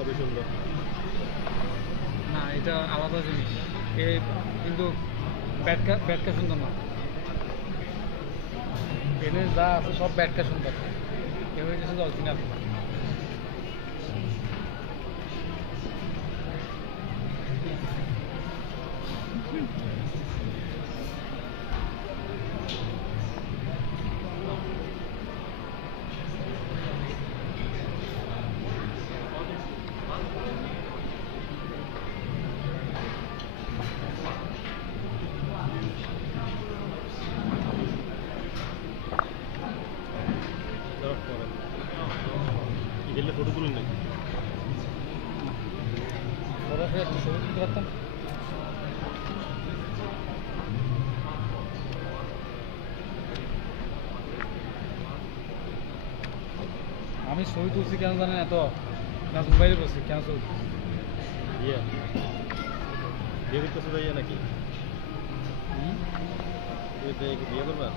সবই সুন্দর। না এটা আলাদা জিনিস, এ কিন্তু ব্যাটকা সুন্দর না, এনে যা আছে সব ব্যাটকা সুন্দর, এ হয়ে গেছে অরিজিনাল। গেলে ফটো তুলুন নাকি? ছবি তুলতে পারতাম। আমি ছবি তুলছি কেন জানেন এত, না মোবাইলে বসছি কেন ছবি তুলছি? বিয়ে বিয়ে করতেছে ভাইয়া নাকি? বিয়ে করবা?